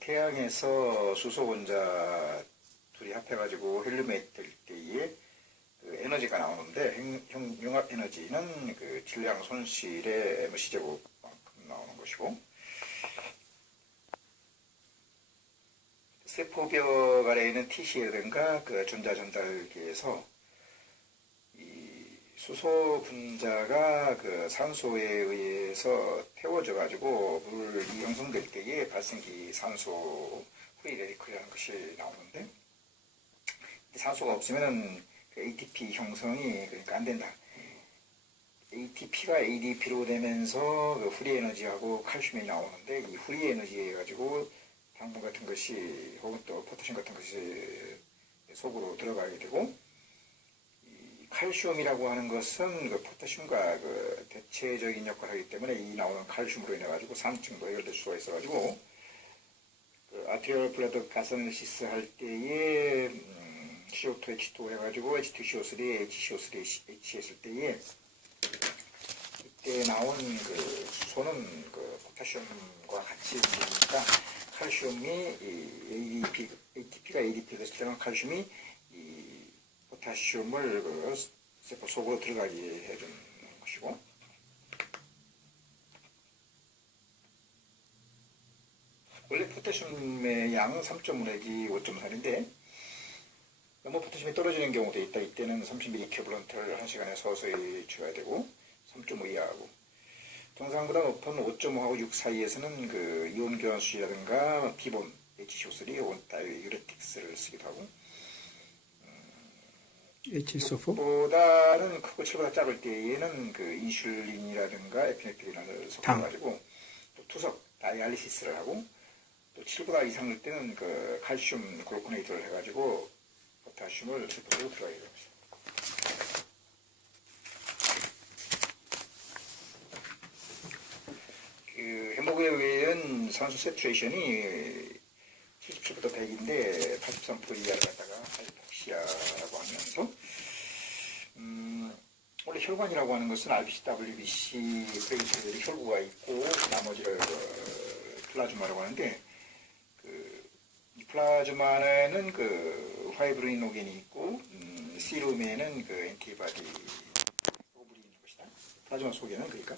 태양에서 수소 원자 둘이 합해가지고 헬륨이 될 때에 그 에너지가 나오는데 융합 에너지는 그 질량 손실의 mc제곱만큼 나오는 것이고, 세포벽 아래에 있는 TC라든가 그 전자전달기에서 이 수소 분자가 그 산소에 의해서 태워져 가지고 물이 형성될 때에 발생기 산소 프리 레디컬이라는 것이 나오는데, 산소가 없으면은 그 ATP 형성이 그러니까 안 된다. ATP가 ADP로 되면서 그 프리 에너지하고 칼슘이 나오는데, 이 프리 에너지에 가지고 당분 같은 것이 혹은 또 포타슘 같은 것이 속으로 들어가게 되고, 이 칼슘이라고 하는 것은 그 포타슘과 그 대체적인 역할을 하기 때문에 이 나오는 칼슘으로 인해 가지고 산증도 해결될 수가 있어 가지고, 그 아트리얼 블러드 가스널시스 할 때에 CO2H2O 해가지고 H2CO3, HCO3, H 했을 때에 이때 나온 그 수소는 그 포타슘과 같이 움직이니까 칼슘이 ATP가 ADP에서 실행한 칼슘이 이 포타슘을 그 세포 속으로 들어가게 해주는 것이고, 원래 포타슘의 양은 3.5 내지 5.4인데 너무 포타슘이 떨어지는 경우도 있다. 이때는 30mg 이퀴벌런트를 1시간에 서서히 줘야 되고, 3.5 이하하고, 정상보다 높은 5.5하고 6 사이에서는 그 이온 교환 수지라든가 기본 HCO3 혹은 다이유레틱스를 쓰기도 하고, HSO4? 보다는 크고 7보다 작을 때에는 그 인슐린이라든가 에피네프린을 섞어가지고 또 투석 다이알리시스를 하고, 또 7보다 이상일 때는 그 칼슘 글루코네이트를 해가지고 포타슘을 세포로 들어가게 됩니다. 그 헤모글로빈은 산소 세츄레이션이 77부터 100인데 83% 이하를 갖다가 하이폭시아라고 하면서, 원래 혈관이라고 하는 것은 RBC, WBC, 플레이트들이 혈구가 있고 나머지를 플라즈마라고 하는데, 이 플라즈마에는 그 파이브리노겐이 있고, 시룸에는 그 엔티바디 오블이 있는 것이다. 플라즈마 속에는 그러니까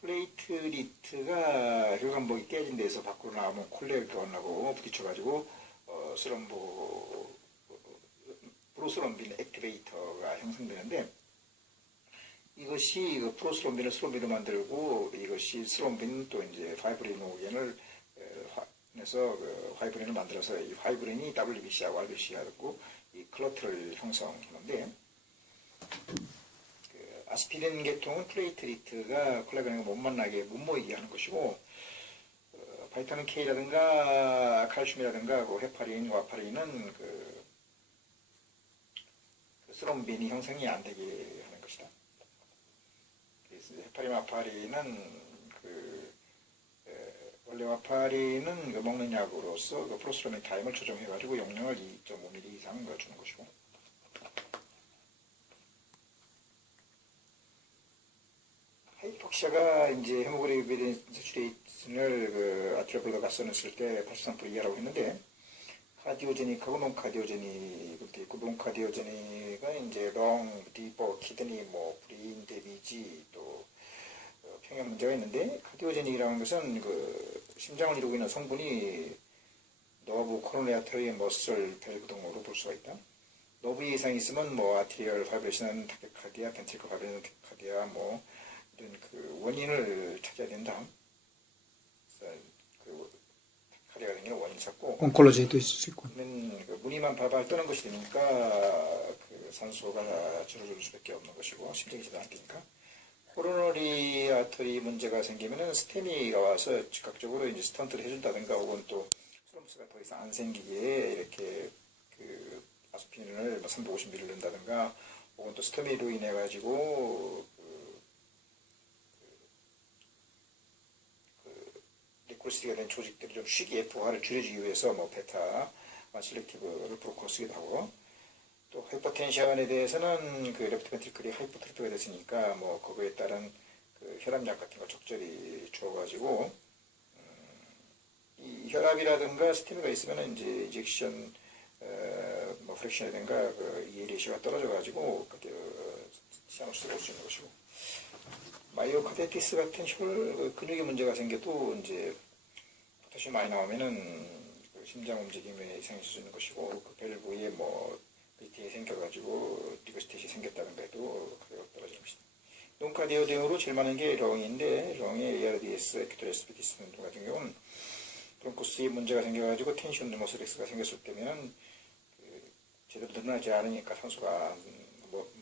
플레이트리트가 혈관복이 깨진 데서 밖으로 나오면 콜레를 교환하고 부딪혀가지고 프로스롬빈 액티베이터가 형성되는데, 이것이 그 프로스롬빈을 스롬빈으로 만들고, 이것이 스롬빈 또 이제 파이브리노겐을 해서 그 파이브린을 만들어서 이 파이브린이 WBC하고 RBC하고 이 클러트를 형성하는데, 그 아스피린 계통은 플레이트리트가 콜라겐과 못 만나게 못 모이게 하는 것이고, 바이타민 K라든가 칼슘이라든가 그 헤파린, 와파린은 그 스롬빈이 형성이 안 되게 하는 것이다. 그래서 헤파린, 와파린은 원래 와파린은 그 먹는 약으로서 그 프로스로민 타임을 조정해가지고 용량을 2.5ml 이상 주는 것이고, 하이폭시아가 이제 헤모글로빈 세츄레이션을 그 아트리얼 블러드 가스는 쓸 때 83% 이하라고 했는데, 카디오제닉하고 논카디오제닉도 있고, 논카디오제닉가 이제 롱, 리버, 키드니, 뭐 브레인 데미지, 또 평형 문제가 있는데, 카디오제닉이라는 것은 그 심장을 이루고 있는 성분이 너브, 코로네 아터리, 머슬, 밸브 등으로 볼 수가 있다. 너브 이상이 있으면 뭐 아트리얼 파이브레이션, 타키카디아, 벤트리클 파이브레이션, 타키카디아 뭐 이런 그 원인을 찾아야 된다. 그래서 그 타키카디아가 생기는 원인 찾고, 온콜로지도 있을 수 있고, 그 무늬만 발발 뜨는 것이 되니까 그 산소가 줄어들 수밖에 없는 것이고, 심장이 제대로 안 뛰니까. 코로너리 아터리 문제가 생기면은 스테미가 와서 즉각적으로 이제 스턴트를 해준다든가, 혹은 또 스럼스가 더 이상 안 생기게 이렇게 그 아스피린을 350ml 넣는다든가, 혹은 또 스테미로 인해 가지고 리콜시티가 된 조직들이 좀 쉬게 부하를 줄여주기 위해서 뭐 베타 실렉티브를 브로커 쓰기도 하고, 또 하이퍼텐션에 대해서는 그 레프트 벤트리클이 하이퍼트로피가 됐으니까 뭐 그거에 따른 그 혈압약 같은 거 적절히 줘가지고 이 혈압이라든가 스테미가 있으면 이제 인젝션 뭐 프랙션이라든가 그 이 레이시오가 떨어져가지고 시아노스가 올 수 있는 것이고 마이오카르디티스 같은 근육에 문제가 생겨도 이제 포타슘 많이 나오면은 그 심장 움직임에 이상이 있을 수 있는 것이고 그 밸브에 뭐 밑에 생겨가지고 리거스테이시 생겼다는 것도 그래가 떨어지는 것이다. 논카디오 등으로 제일 많은 게 렁인데 렁의 ARDS, 에피토레스피티스 등 같은 경우는 브론코스에 문제가 생겨가지고 텐션 느모스렉스가 생겼을 때면 그 제대로 늘어나지 않으니까 산소가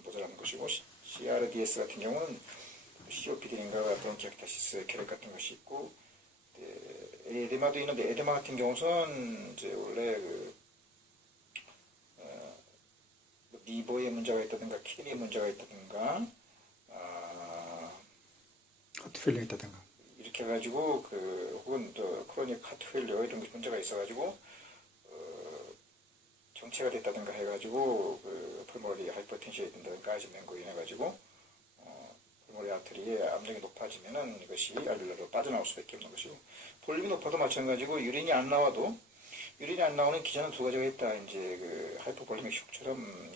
모자라는 것이고 CRDS 같은 경우는 COPD인가 브론키오키타시스 결핵 같은 것이 있고 에데마도 있는데 에데마 같은 경우는 이제 원래 리버에 문제가 있다든가 키드니에 문제가 있다든가 하트페일링 있다든가. 이렇게 해가지고 혹은 또 크로닉 하트페일리어 이런 게 문제가 있어가지고 정체가 됐다든가 해가지고 펄모너리 하이퍼텐션이 된다든가 맹고 인해가지고 펄모너리 아트리의 압력이 높아지면은 이것이 알룰라로 빠져나올 수밖에 없는 것이고 볼륨이 높아도 마찬가지고 유린이 안 나와도 유린이 안 나오는 기전은 두 가지가 있다. 이제 하이포볼리믹 쇼크처럼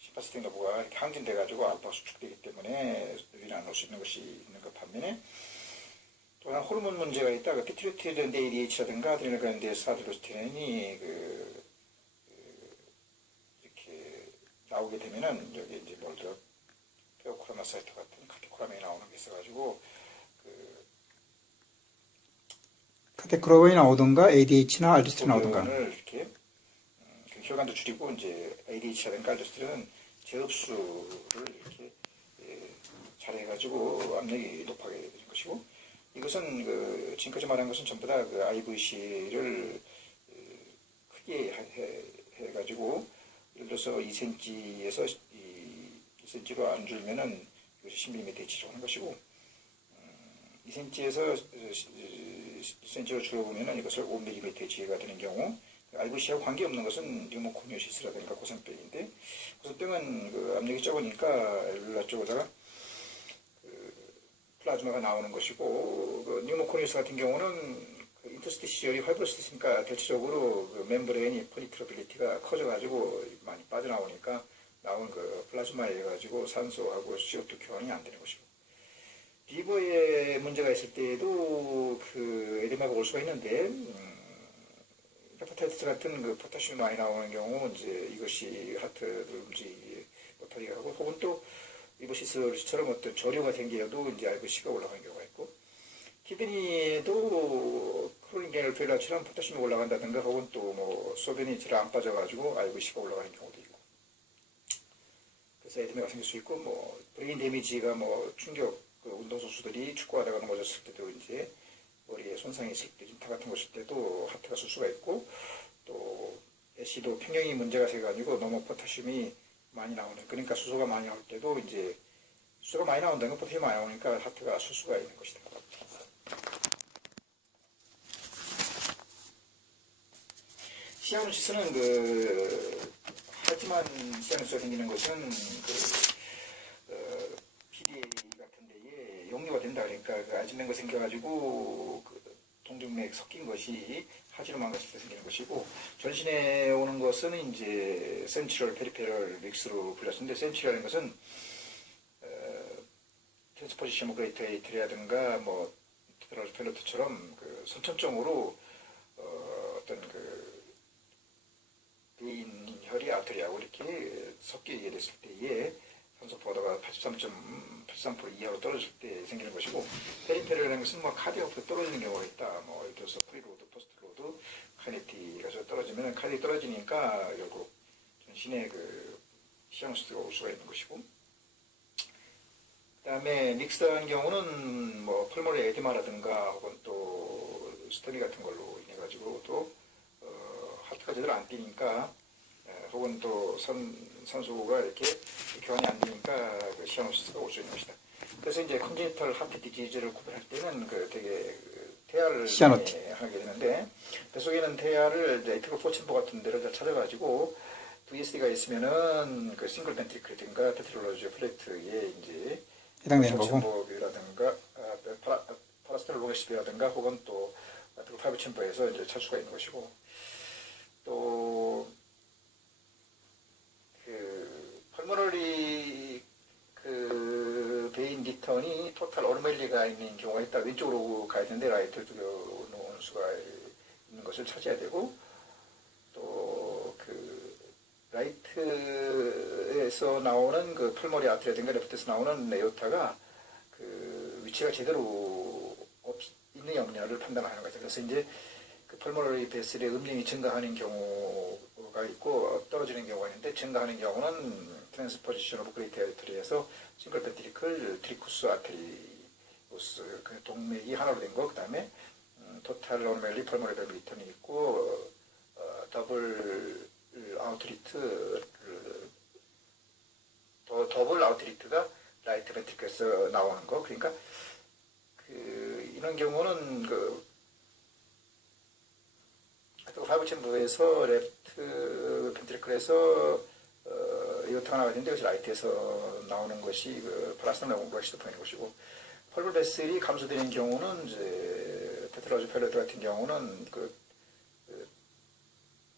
심파스틱 너브가 이렇게 항진돼가지고 알파가 수축되기 때문에 유린이 안 나올 수 있는 것이 있는 것 반면에 또 하나 호르몬 문제가 있다. 피트루티드 ADH라든가 아드레날그란디에스 아드로스테닌이 이렇게 나오게 되면은 여기 이제 뭘 들어 페오코라마사이트 같은 카테코라멘이 나오는 게 있어가지고 카테크로바이 나오던가 ADH나 알도스테린 나오던가. 이렇게 혈관도 줄이고 이제 ADH라든가 알도스테린은 재흡수를 이렇게 잘해가지고 압력이 높아게 되는 것이고 이것은 지금까지 말한 것은 전부 다 IVC를 크게 해가지고 예를 들어서 2cm에서 2cm로 안 줄면은 이것이 10mm에 치료하는 것이고 2cm에서 10cm로 줄여보면은 이것을 5mm에 지혜가 되는 경우 IVC하고 관계없는 것은 뉴모코니오시스라든가 고산병인데 고산병은 압력이 적으니까 엘룰라 쪽에다가 플라즈마가 나오는 것이고 뉴모코니오시스 같은 경우는 인터스티시얼이 활발했으니까 대체적으로 멤브레인이 포니트러빌리티가 커져가지고 많이 빠져나오니까 나온 플라즈마에 의해 가지고 산소하고 CO2 교환이 안 되는 것이고 리버에 문제가 있을 때에도 에데마가 올 수가 있는데 헤파타이티스 같은 포타슘이 많이 나오는 경우 이제 이것이 하트를 움직이게 못하게 하고 혹은 또 리버시스처럼 어떤 저류가 생겨도 이제 IVC가 올라가는 경우가 있고 키드니에도 크로닉 르 페일러처럼 포타슘이 올라간다든가 혹은 또 소변이 잘 안 빠져가지고 IVC가 올라가는 경우도 있고 그래서 에데마가 생길 수 있고 브레인 데미지가 충격 운동선수들이 축구하다가 넘어졌을 때도 이제 머리에 손상이 있을 때, 인타 같은 거 있을 때도 하트가 쓸 수가 있고, 또, 애시도 평형이 문제가 생겨가지고 너무 포타슘이 많이 나오는, 그러니까 수소가 많이 나올 때도 이제, 수소가 많이 나온다는 건 포타슘이 많이 나오니까 하트가 쓸 수가 있는 것이다. 시아누시스는 하지만 시아누시스가 생기는 것은 PDA 같은 데에 용료가 된다. 그러니까 아진맹거 생겨가지고 동정맥 섞인 것이 하지로 망가질 때 생기는 것이고 전신에 오는 것은 이제 센트럴 페리페럴 믹스로 불렸는데 센트럴이라는 것은 트랜스포지션 그레이터 에이트리라든가 펠로트처럼 선천적으로 어떤 베인 혈이 아트리하고 이렇게 섞이게 됐을 때에 산소 포도가 83% 이하로 떨어질 때 생기는 것이고 페리페럴이라는 것은 카디오가 떨어지는 경우가 있다. 예를 들어서 프리로드, 포스트로드, 카네티가 떨어지면 카디 떨어지니까 결국 전신에 시아누시스가 올 수가 있는 것이고 그 다음에 믹스한 경우는 펄모리 에디마라든가 혹은 또 스토미 같은 걸로 인해 가지고 또 하트가 제대로 안 뛰니까 혹은 또 산소가 이렇게 교환이 안 되니까 시아누시스가 올 수 있는 것이다. 그래서 이제 컨제니털 하트 디지즈를 구별할 때는 되게 태아를 하게 되는데 뱃속에는 태아를 이제 에피로포천보 같은 데를 찾아가지고 VSD가 있으면은 싱글 벤트리클이든가 테트롤로지 플레이트에 이제 해당되는 거고 포천보라든가 파스텔 로게시비라든가 혹은 또 파이브 챔버에서 이제 찾을 수가 있는 것이고, 또 그 펄모널리 그 베인 리턴이 토탈 오르멜리가 있는 경우가 있다. 왼쪽으로 가야 되는데 라이트 쪽에 놓은 수가 있는 것을 찾아야 되고, 또 그 라이트에서 나오는 그 펄모리 아트라든가 레프트에서 나오는 에오타가 그 위치가 제대로 있느냐 없느냐를 판단하는 거죠. 그래서 이제 그 펄모리 베슬의 음량이 증가하는 경우가 있고 떨어지는 경우가 있는데, 증가하는 경우는 트랜스포지션 오브 그레이트 아트리에서 싱글 패트리클 트리쿠스 아트리우스 그 동맥이 하나로 된 거, 그 다음에 토탈 오르멜리 펄모리 밸브 리턴이 있고, 더블 아우트리트 더블 아우트리트가 라이트 패트리클에서 나오는 거. 그러니까 그 이런 경우는 그 파이브 챔버에서 레프트 펜트리클에서 이어타가 나와야 되는데, 그래서 라이트에서 나오는 것이 그 플라스마 공부가 시도되는 것이고, 펄블 베슬이 감소되는 경우는 이제 페트라즈 펠레트 같은 경우는 그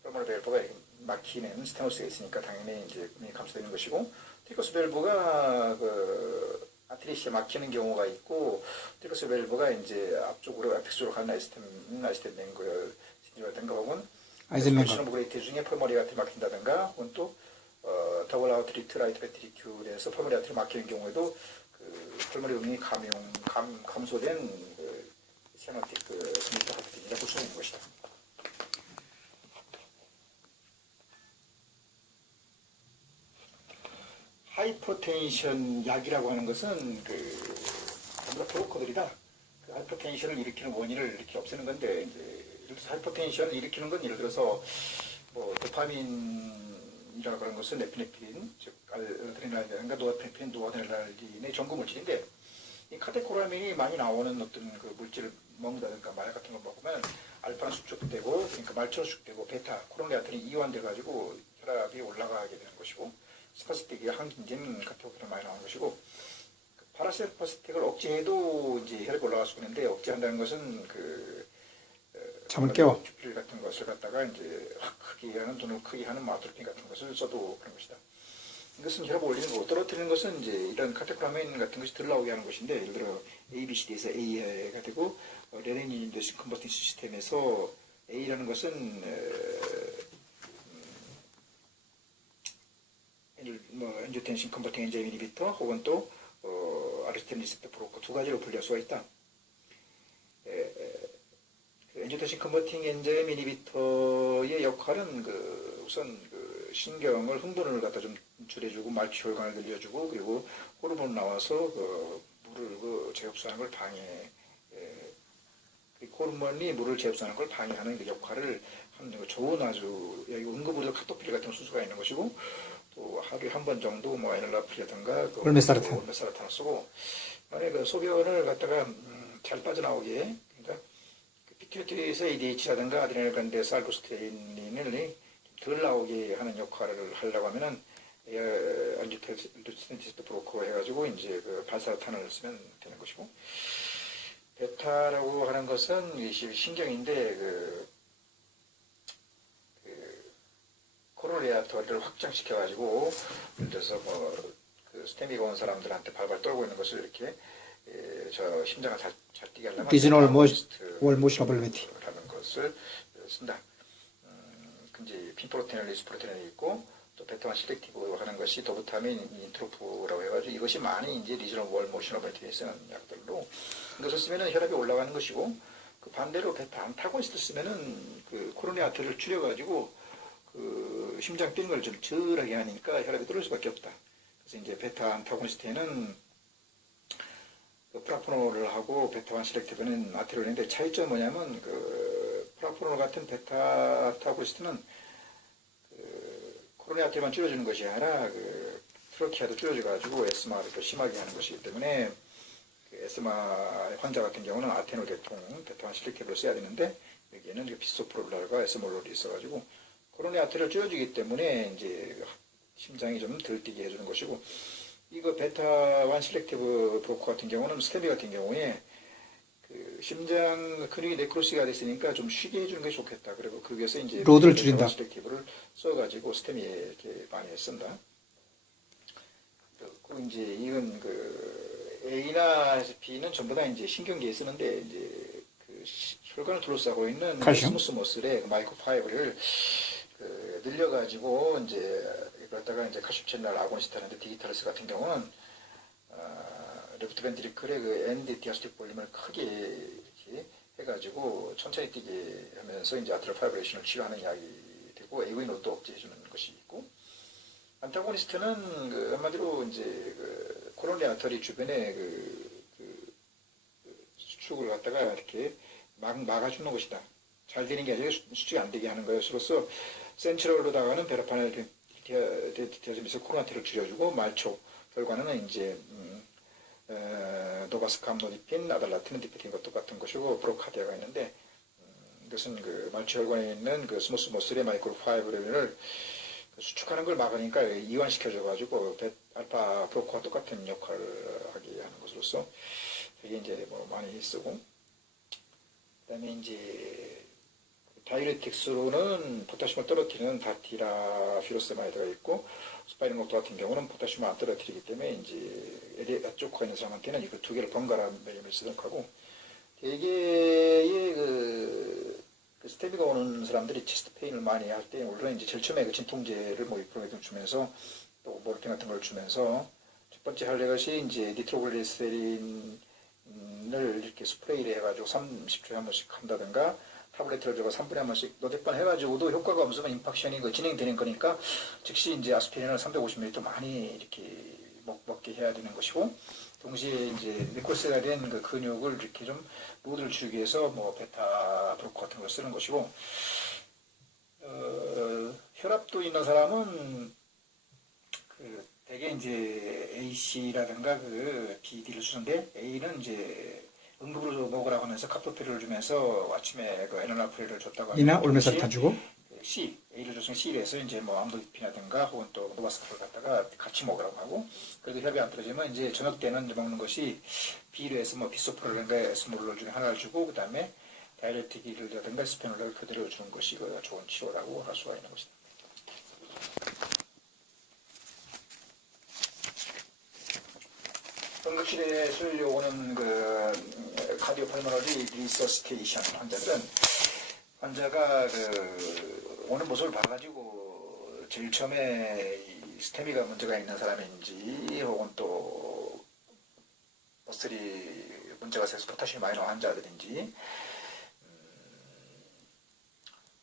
펄모널 밸브가 막히는 스테노스가 있으니까 당연히 이제 감소되는 것이고, 티커스 밸브가 그 아트리시에 막히는 경우가 있고, 티커스 밸브가 이제 앞쪽으로 앞쪽으로 간 나이스템 맹글 라든가 혹은 아이젠맹글 그레이트 중에 펄모리 아트리 막힌다든가, 혹은 또 더블 아우트리트 라이트 패트리큐에서 펄모리 아트리 막히는 경우에도 그 펄모리 음이 감소된 그 시아노틱 그 스미트 하트이라고 볼 수 있는 것이다. 하이퍼텐션 약이라고 하는 것은 그 전부 다 브로커들이다. 그 하이퍼텐션을 일으키는 원인을 이렇게 없애는 건데, 이제 예를 들어서 하이퍼텐션을 일으키는 건 예를 들어서 뭐 도파민이라고 하는 것은 에피네프린, 즉 아드레날린이라든가 노아펜프린, 노아드레날린의 전구 물질인데, 이 카테코라민이 많이 나오는 어떤 그 물질을 먹는다든가 마약 같은 걸 먹으면 알파는 수축되고, 그러니까 말초는 수축되고, 베타 코로네아틴이 이완돼 가지고 혈압이 올라가게 되는 것이고, 스파스틱이 항진진 카테고리가 많이 나오는 것이고, 그 파라세파스틱을 억제해도 이제 혈압이 올라갈 수 있는데, 억제한다는 것은 그 잠을 깨워 주필 같은 것을 갖다가 이제 크게 하는, 돈을 크게 하는 마트로핀 같은 것을 써도 그런 것이다. 이것은 혈압을 올리는 거고, 떨어뜨리는 것은 이제 이런 카테코라민 같은 것이 덜 나오게 하는 것인데, 예를 들어 ABCD에서 A가 되고, 레닌 인더스 컨버팅 시스템에서 A라는 것은 엔지오텐신 컨버팅 엔자임 이니비터 혹은 또 아르스텐 리셉터 브로커 두 가지로 분류할 수가 있다. 엔지오텐신 컨버팅 엔자임 이니비터의 역할은 그 우선 그 신경을 흥분을 갖다 좀 줄여주고 말초 혈관을 늘려주고, 그리고 호르몬 나와서 그 물을 그 재흡수하는 걸 방해, 그 호르몬이 물을 재흡수하는 걸 방해하는 그 역할을 하는 좋은 아주 응급의료 카토필 같은 수수가 있는 것이고, 또 하루에 한 번 정도 뭐 에놀라프라든가 그 올메사라탄을 쓰고, 만약에 그 소변을 갖다가 잘 빠져나오게, 그러니까 그 피튜이터리에서 ADH라든가 아드레날 글란드에서 알도스테린을 덜 나오게 하는 역할을 하려고 하면은 안지오텐신 브로커 해가지고 이제 그 발사탄을 쓰면 되는 것이고, 베타라고 하는 것은 신경인데 그 코로레아터를 확장시켜가지고, 예를 들어서 그 스테미가 온 사람들한테 발발 떨고 있는 것을 이렇게 저 심장을 잘 뛰게 하려면 리지널 월 모셔너빌리티라는 것을 쓴다. 이제 핀프로테인, 리스프로테인이 있고, 또 베타만 실렉티브 하는 것이 도부타민 인트로프라고 해가지고, 이것이 많이 이제 리지널 월 모셔너빌리티에 쓰는 약들로, 이것을 쓰면은 혈압이 올라가는 것이고, 그 반대로 베타 안타고니스트 쓰면은 그 코로네 아트를 줄여가지고 그 심장 뛰는 걸 좀 덜하게 하니까 혈압이 떨어질 수밖에 없다. 그래서 이제 베타 안타고니스트에는 그 프라포놀을 하고 베타1 실렉티브는 아테롤인데, 차이점은 뭐냐면 그 프라포놀 같은 베타 안타고니스트는 그 코로네 아테만 줄여주는 것이 아니라 그 트로키아도 줄여줘가지고 에스마를 더 심하게 하는 것이기 때문에, 그 에스마 환자 같은 경우는 아테놀 계통 베타1 실렉티브를 써야 되는데, 여기에는 그 비소프롤랄과 에스몰롤이 있어가지고 코로네 아테를 줄여주기 때문에 이제 심장이 좀 덜 뛰게 해주는 것이고, 이거 베타1 실렉티브 브로커 같은 경우는 스테미 같은 경우에 그 심장 근육이 네크로시가 됐으니까 좀 쉬게 해주는 게 좋겠다. 그리고 그러기 위해서 이제 로드를 줄인다. 시렉티브를 써가지고 스테미에 이렇게 많이 쓴다. 그리고 이제 이건 그 A나 B는 전부 다 이제 신경계에 쓰는데 이제 그 혈관을 둘러싸고 있는 칼슘? 스무스 머슬의 마이크로파이브를 그 늘려가지고 이제 그러다가 이제 칼슘 채널 아고니스트 하는데 디지털스 같은 경우는 레프트 벤트리클의 그 엔드 디아스틱 볼륨을 크게 이렇게 해가지고 천천히 뛰게 하면서 이제 아트럴 파이브레이션을 치료하는 약이 되고 AV 노도 억제해주는 것이 있고 안타고니스트는 그 한마디로 이제 그 코로니 아터리 주변에 그 수축을 갖다가 이렇게 막아주는 것이다. 잘 되는 게 아니라 수축이 안 되게 하는 것으로서 센트럴로다가는 베라파넬 디아즈미스 코로나티를 줄여주고 말초 결과는 이제 노바스캄 노디핀 아달라틴은 디피틴 것 똑같은 것이고 브로카디아가 있는데 이것은 그 말초 혈관에 있는 그 스무스 머슬의 마이크로 파이브를 수축하는 걸 막으니까 이완시켜줘가지고 알파 브로커와 똑같은 역할을 하게 하는 것으로서 되게 이제 뭐 많이 쓰고 그다음에 이제 다이레틱스로는 포타슘을 떨어뜨리는 다티라 피로세마이드가 있고 스파이링옥도 같은 경우는 포타슘을 안 떨어뜨리기 때문에 이제 에리아 쪽과 있는 사람한테는 이거 두 개를 번갈아 매일 쓰도록 하고 대개의 그 스테미가 오는 사람들이 체스트 페인을 많이 할 때 물론 이제 제일 처음에 그 진통제를 뭐 이프로메틴 주면서 또 모르핀 같은 걸 주면서 첫 번째 할 것이 이제 니트로글리세린을 이렇게 스프레이를 해가지고 30초에 한 번씩 한다든가 타블레트를 주고 3분에 한 번씩 너댓 번 해가지고도 효과가 없으면 임팍션이 그 진행되는 거니까 즉시 이제 아스피린을 350ml 많이 이렇게 먹게 해야 되는 것이고 동시에 이제 네크로스가 된 그 근육을 이렇게 좀 로드를 줄이기 위해서 뭐 베타 브로커 같은 걸 쓰는 것이고 혈압도 있는 사람은 그 대개 이제 AC라든가 그 BD를 주는데 A는 이제 응급으로 먹으라고 하면서 카토페리를 주면서 아침에 그 에너라프리를 줬다고 이나 하면 올메사탄 주고 C, A를 줬으면 C에서 이제 뭐 암도디핀이라든가 혹은 또 노바스카를 갖다가 같이 먹으라고 하고 그래도 혈압이 안 떨어지면 이제 저녁 때는 이제 먹는 것이 B로 해서 뭐 비소프라든가 에스모롤 중에 하나를 주고 그 다음에 다이레틱이라든가 스페놀을 그대로 주는 것이 그 좋은 치료라고 할 수가 있는 것이다. 응급실에 쓰려오는 그 카디오팔모너리 리서시테이션 환자가 그 오는 모습을 봐가지고 제일 처음에 이 스테미가 문제가 있는 사람인지 혹은 또 머슬이 문제가 생겨서 포타슘이 많이 나온 환자들인지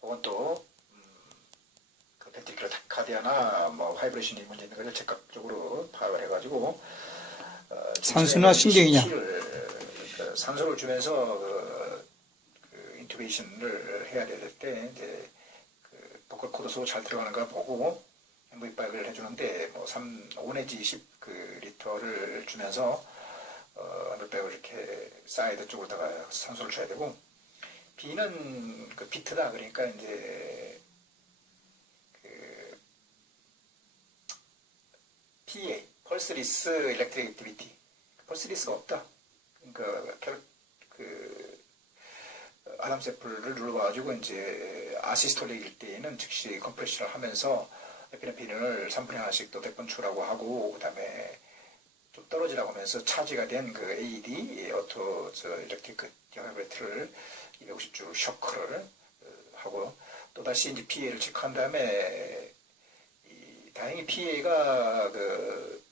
혹은 또 그 벤트리큘러 타카디아나 뭐 바이브레이션이 문제 있는 것을 즉각적으로 파악을 해가지고 산소나 신경이냐? 산소를 주면서 그 인투베이션을 해야 될 때 이제 그 보컬 코드소 잘 들어가는가 보고 MV5를 해주는데 뭐 5 내지 10 그 리터를 주면서 MV5를 이렇게 사이드 쪽으로다가 산소를 줘야 되고 B는 그 비트다 그러니까 이제 그 PA 펄스리스 일렉트릭 액티비티 펄스리스가 없다. 그러니까 그 아담 세플을 눌러가지고 이제 아시스톨릭일 때에는 즉시 컴프레션을 하면서 에피네피린을 3분에 하나씩 또 100번 추라고 하고 그다음에 좀 떨어지라고 하면서 차지가 된 그 AED 오토 일렉트릭 디아베트를 250주 쇼크를 하고 또 다시 이제 PA를 체크한 다음에 다행히 PA가 그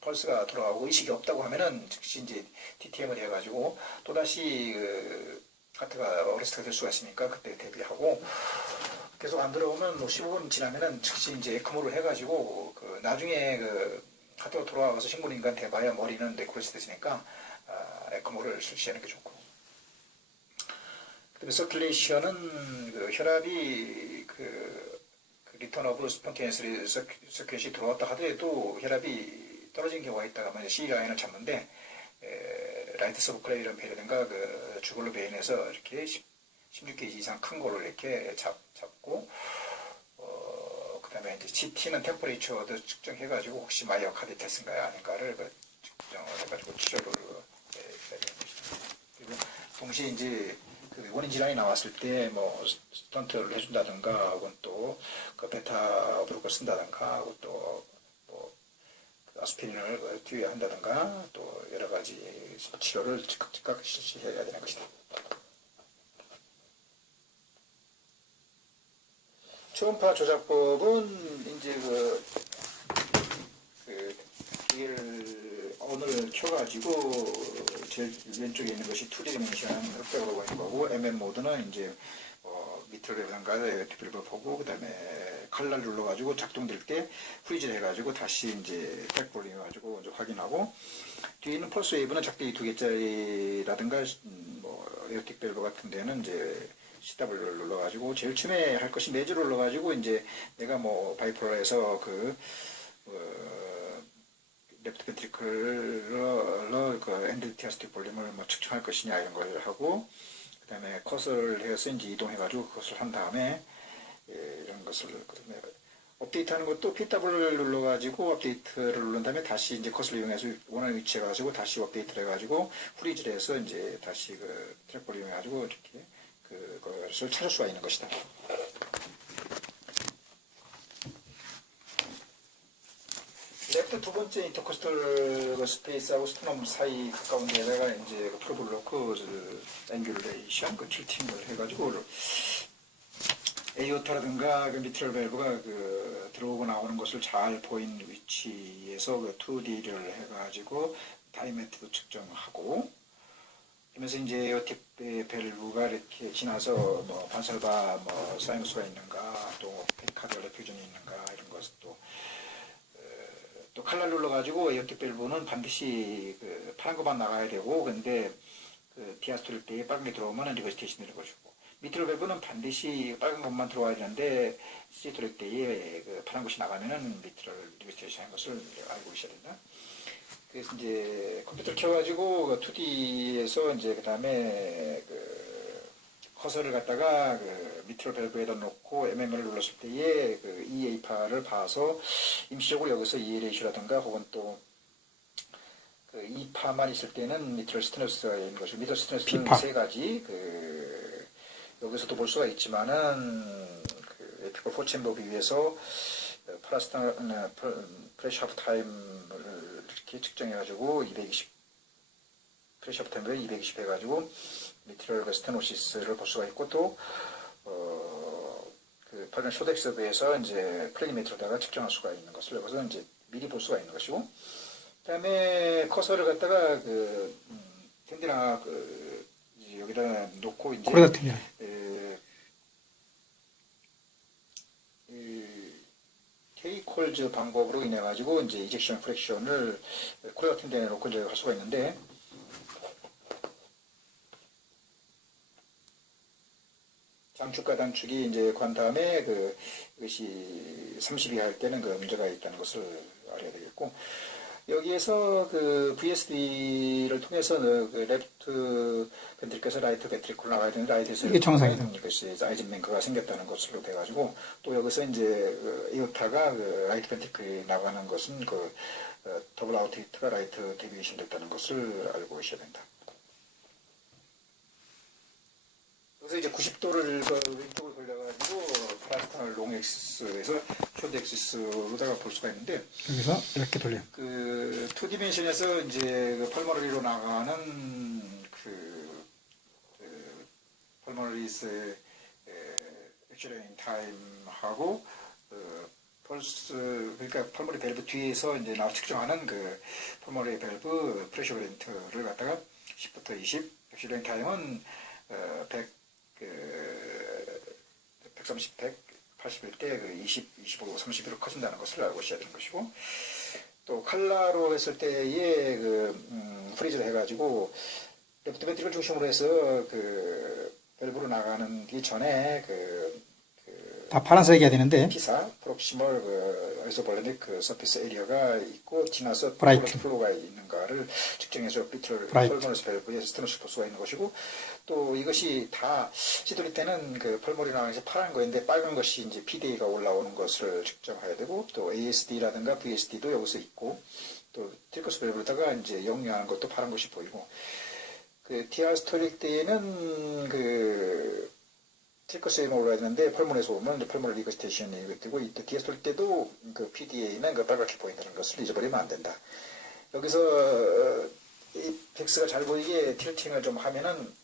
펄스가 돌아가고 의식이 없다고 하면은 즉시 이제 TTM을 해가지고 또다시 그 하트가 어레스트가 될 수가 있으니까 그때 대비하고 계속 안 들어오면 뭐 15분 지나면은 즉시 이제 에크모를 해가지고 그 나중에 그 하트가 돌아와서 식물인간 돼봐야 머리는 네크로시 됐으니까 에크모를 실시하는 게 좋고 그다음에 서큘레이션은 그 혈압이 그 리턴 오브 스폰테니어스 서큐릿이 들어왔다 하더라도 혈압이 떨어진 경우가 있다가 하면 C라인을 잡는데 라이트 서브클레이런 베이라든가 그 주글로 베인에서 이렇게 16게이지 이상 큰 거를 이렇게 잡고 그 다음에 이제 CT는 템퍼레이처도 측정해가지고 혹시 마이어 카디테스인가요 아닌가를 측정을 해가지고 치료를 해야 되는 것입니다. 그리고 동시에 이제 그 원인 질환이 나왔을 때 뭐 스턴트를 해준다든가 혹은 또 그 베타 브로커 쓴다든가 혹은 또뭐 아스피린을 투여한다든가 또 여러 가지 치료를 즉각 실시해야 되는 것이다. 초음파 조작법은 이제 이걸 언을 켜가지고 제일 왼쪽에 있는 것이 2D 디멘션 흑백으로 보이는 거고, MM 모드는 이제 밑으로든가 뒷을 보고, 그 다음에 칼날 눌러가지고 작동될 때 프리즈를 해가지고 다시 이제 백볼링 해가지고 이제 확인하고, 뒤에 있는 펄스 웨이브는 작대기 2개짜리라든가 뭐 에어틱 밸브 같은 데는 이제 CW를 눌러가지고, 제일 처음에 할 것이 매주를 눌러가지고 이제 내가 뭐 바이폴러에서 레프트 벤트리클러 그 엔드디아스틱 볼륨을 뭐 측정할 것이냐 이런 걸 하고, 그 다음에 컷을 해서 이제 이동해가지고 그것을 한 다음에 이런 것을 그다음에 업데이트하는 것도 PW를 눌러가지고 업데이트를 누른 다음에 다시 이제 컷을 이용해서 원하는 위치에 가지고 다시 업데이트를 해가지고 프리즈를 해서 이제 다시 그 트랙볼을 이용해가지고 이렇게 그것을 찾을 수가 있는 것이다. 레프트 두 번째 인터코스털 스페이스하고 스토넘 사이 가까운 데다가 이제 그 프로블로크 앵귤레이션, 그 틸팅을 해가지고 에이오타라든가 그 미트럴 밸브가 그 들어오고 나오는 것을 잘 보인 위치에서 그 2D를 해가지고 다이메트도 측정하고, 그러면서 이제 에어틱 밸브가 이렇게 지나서 뭐 반설바 뭐 사이너스가 있는가, 또 페리카디얼 에퓨전이 있는가 이런 것도 또 칼날 눌러가지고 에어틱 밸브는 반드시 그 파란 것만 나가야 되고, 근데 그 디아스톨 때에 빨간 게 들어오면 리버시테이션 되는 것이고, 미트럴 밸브는 반드시 빨간 것만 들어와야 되는데 시톨 때에 그 파란 것이 나가면은 미트럴 리버시테이션 하는 것을 알고 있어야 된다. 그래서 이제 컴퓨터를 켜가지고 그 2D에서 이제 그 다음에 그 커서를 갖다가 그 미트럴 밸브에다 놓고 MM을 눌렀을 때에 그 EA파를 봐서 임시적으로 여기서 E 레이쇼라든가 혹은 또 그 E파만 있을 때는 미트럴 스테노스가 있는 것이고, 미트럴 스테노스는 P파. 세 가지 그 여기서도 볼 수가 있지만은 그 에피컬 포챔버 비교해서 프레셔 오브 타임을 이렇게 측정해가지고 220 프레셔 오브 타임을 220 해가지고 미트럴 스테노시스를 볼 수가 있고, 또 그 발견 쇼덱스에서 이제 플래니메트로다가 측정할 수가 있는 것을 여기서 이제 미리 볼 수가 있는 것이고, 그다음에 커서를 갖다가 그 텐디나 그 여기다 놓고 이제 코레다 텐디나 K-콜즈 방법으로 인해 가지고 이제 이젝션 프랙션을 코레 같은 데에 놓고 이제 할 수가 있는데, 장축과 단축이 이제 간 다음에 그것이 30이 할 때는 그 문제가 있다는 것을 알아야 되겠고, 여기에서 그 VSD를 통해서 그 레프트 벤트리클에서 라이트 벤트리클로 나가야 되는데, 라이트에서 이게 정상이다. 그것이 아이젠뱅크가 생겼다는 것으로 돼가지고, 또 여기서 이제 그 에오타가 그 라이트 벤트리클이 나가는 것은 그 더블 아웃히트가 라이트 데비에이션 됐다는 것을 알고 계셔야 된다. 그래서 이제 90도를 왼쪽으로 돌려가지고 플라스타를 롱 엑시스에서 쇼드 엑시스로다가 볼 수가 있는데, 여기서 이렇게 돌려. 그 2디멘션에서 이제 그 펄머너리로 나가는 그 펄머너리스의 액츄레인 타임하고 펄스, 그러니까 펄머리 밸브 뒤에서 이제 나 측정하는 그 펄머리 밸브 프레셔 그랜트를 갖다가 10부터 20, 액츄레인 타임은 130, 180일 때 그 20, 25, 30으로 커진다는 것을 알고 있어야 되는 것이고, 또 칼라로 했을 때에 그 프리즈를 해가지고 레프트 벤트리클 중심으로 해서 그 밸브로 나가는 게 전에 다 파란색이어야 되는데 피사 프록시멀 그 아이소볼레믹 그 서피스 에리어가 있고, 지나서 브라이트. 플로가 있는가를 측정해서 비트를 브라이트. 펄머너스 밸브에 스테노시 볼 수가 있는 것이고, 또 이것이 다 시돌이 때는 그 펄머리 나가서 파란 거인데 빨간 것이 이제 PDA가 올라오는 것을 측정해야 되고, 또 ASD라든가 VSD도 여기서 있고, 또 트리커스 밸브로다가 이제 영유하는 것도 파란 것이 보이고, 그 디아스톨릭 때에는 그 트리커스에 올라야 되는데 펄몬에서 오면 펄몬 리거스테이션이 되고 이때 디아스톨릭 때도 그 PDA는 그 빨갛게 보인다는 것을 잊어버리면 안 된다. 여기서 이 백스가 잘 보이게 틸팅을 좀 하면은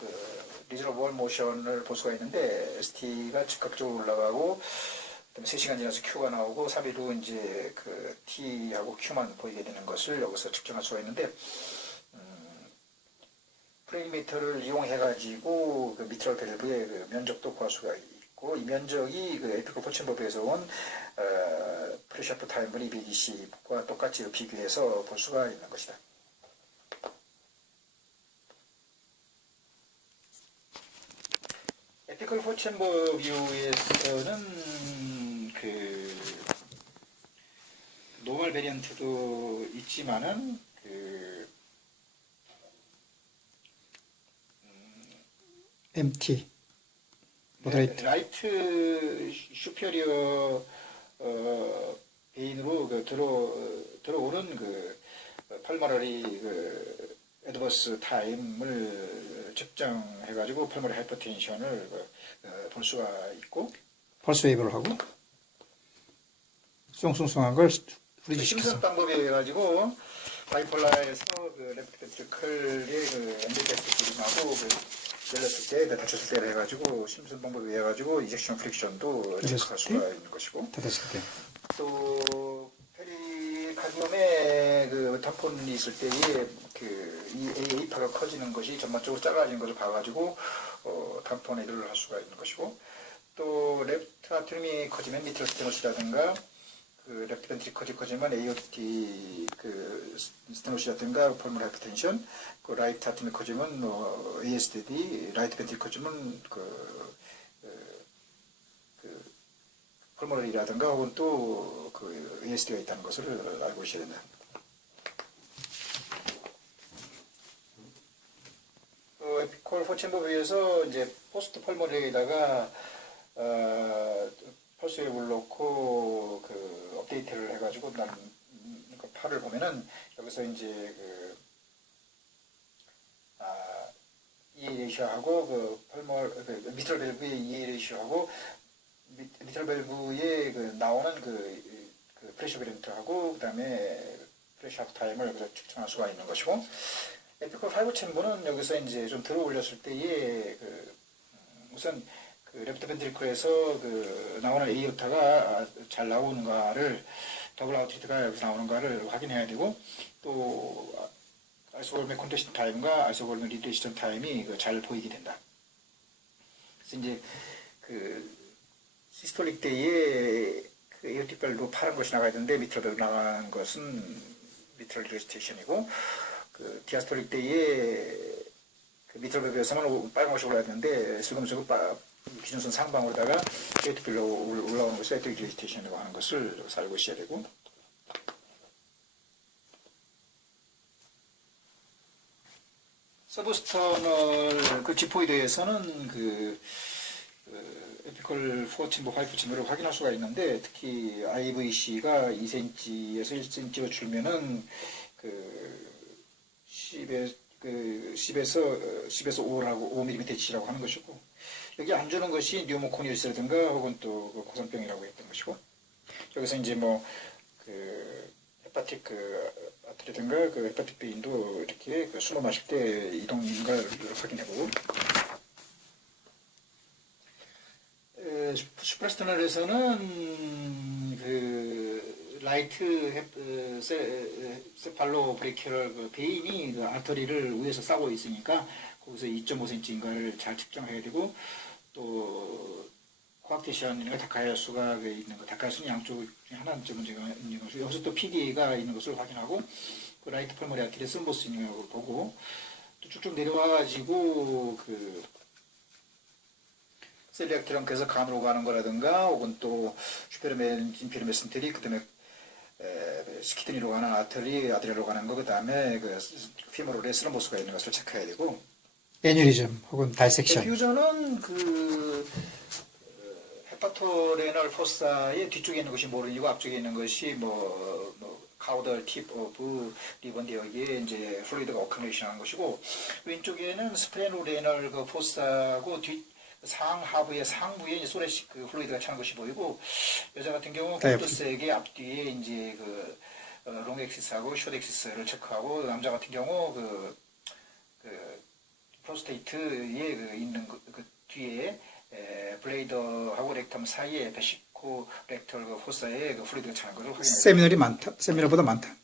그 리저널 월 모션을 볼 수가 있는데 ST가 즉각적으로 올라가고 그다음에 3시간 지나서 Q가 나오고 3일 후 이제 그 T하고 Q만 보이게 되는 것을 여기서 측정할 수가 있는데 프레임미터를 이용해 가지고 그 미트럴 밸브의 그 면적도 구할 수가 있고 이 면적이 그 에피컬 포천법에서 온 프레셔프 타임을 220과 똑같이 비교해서 볼 수가 있는 것이다. 에피컬 포천법 뷰에서는 그 노멀 베리언트도 있지만은 그 MT 모더레이트 라이트 슈페리어 베인으로 그 들어오는 그 펄머러리 그 애드버스 타임을 측정해가지고 펄머리 하이퍼텐션을 볼 수가 있고 펄스 웨이브를 하고 숭숭숭한 걸 후리지시켜서 심슨 방법에 의해 가지고 바이폴라에서 그 레프트 벤트리클의 그 엔드베스트 기름하고 열렸을 때 닫혔을 때를 해가지고 심슨 방법에 의해 가지고 이젝션 프릭션도 체크할 수가 있는 것이고 닫았을 때 또 페리카디움에 그 탐폰이 있을 때에 이 A파가 커지는 것이 전반적으로 작아지는 것을 봐가지고 탐폰 애들을 할 수가 있는 것이고 또 레프트 아트림이 커지면 미트럴 스테노시라든가 그 레프트 벤트리클이 커지면 AOT 그 스테노시라든가 펄물 하이퍼텐션 그 라이트 아트림이 커지면 ASDD 라이트 벤트리클 커지면 그 펄머널이라든가 혹은 또 그 ASD가 있다는 것을 알고 있어야 된다. 에피콜 포첸법에 의해서 이제 포스트 펄머널에다가 펄스를 넣고 그 업데이트를 해가지고 난 그 팔을 보면은 여기서 이제 그 EA 레이셔하고 그 미트럴 밸브의 EA 레이셔하고 미트럴 밸브에 그 나오는 그 프레셔 베리언트하고 그다음에 프레셔 타임을 측정할 수가 있는 것이고 에피콜 5 챔버는 여기서 이제 좀 들어 올렸을 때에 그 우선 그 레프트 벤트리클에서 그 나오는 A오타가 잘 나오는가를 더블 아웃리트가 여기서 나오는가를 확인해야 되고 또 아이소볼메 컨디션 타임과 아이소볼메 리드레이션 타임이 잘 보이게 된다. 그래서 이제 그 시스톨릭 때에 그 에어틱별로 파란 것이 나가야 되는데 미트럴 나가는 것은 미트럴 리드레이션이고 그 디아스톨릭 때에 그 미트럴 밸브에서만 빨간 것이 올라야 되는데 슬금슬금 기준선 상방으로다가 에어틱별로 올라오는 것을 에어틱 리드레이션이라고 하는 것을 알고 있어야 되고 서브스터널 그 지포이드에서는 그 에피컬 4챔버, 5챔버를 확인할 수가 있는데 특히 IVC가 2cm에서 1cm로 줄면은 그 10에서 5라고 5mm치라고 하는 것이고 여기 안 주는 것이 뉴모코니우스라든가 혹은 또 고산병이라고 했던 것이고 여기서 이제 뭐 그 헤파틱 아트라든가 그 헤파틱 B인도 이렇게 그 숨어 마실 때 이동인가를 확인해보고 슈프라스터널에서는 그 라이트 세팔로 브레이큐럴 그 베인이 그 아터리를 위에서 싸고 있으니까 거기서 2.5cm인가를 잘 측정해야 되고 또 코악테이션이나 다카이어수가 있는 거, 다카이어수는 양쪽 중에 하나 문제가 있는 것이고 여기서 또 PDA가 있는 것을 확인하고 그 라이트 펄머리 아트리에 썸보스 있는 걸 보고 또 쭉쭉 내려와가지고 그 셀리악 트렁크에서 간으로 가는 거라든가 혹은 또 슈페르멘 인피르메센테리 그다음에 스키드니로 가는 아드리아로 가는 거 그다음에 그 피모롤에 스럼보스가 있는 것을 체크해야 되고 애뉴리즘 혹은 다이섹션 퓨전은 그 헤파토레널 포사의 뒤쪽에 있는 것이 모르니고 앞쪽에 있는 것이 뭐 카우덜 팁 오브 리본데 여기에 이제 플루이드가 어커레이션 하는 것이고, 왼쪽에는 스프레노레널 그 포스하고 상하부의 상부에 이제 소레식 그 플루이드가 차는 것이 보이고, 여자 같은 경우 콜도색의 앞뒤에 이제 그 롱엑시스하고 숏엑시스를 체크하고, 남자 같은 경우 그 프로스테이트에 있는 그 뒤에 블레이더하고 렉텀 사이에 베시코 렉털 그 포사에 그 플루이드가 차는 것을 확인했습니다. 세미널이 많다. 세미널보다 많다.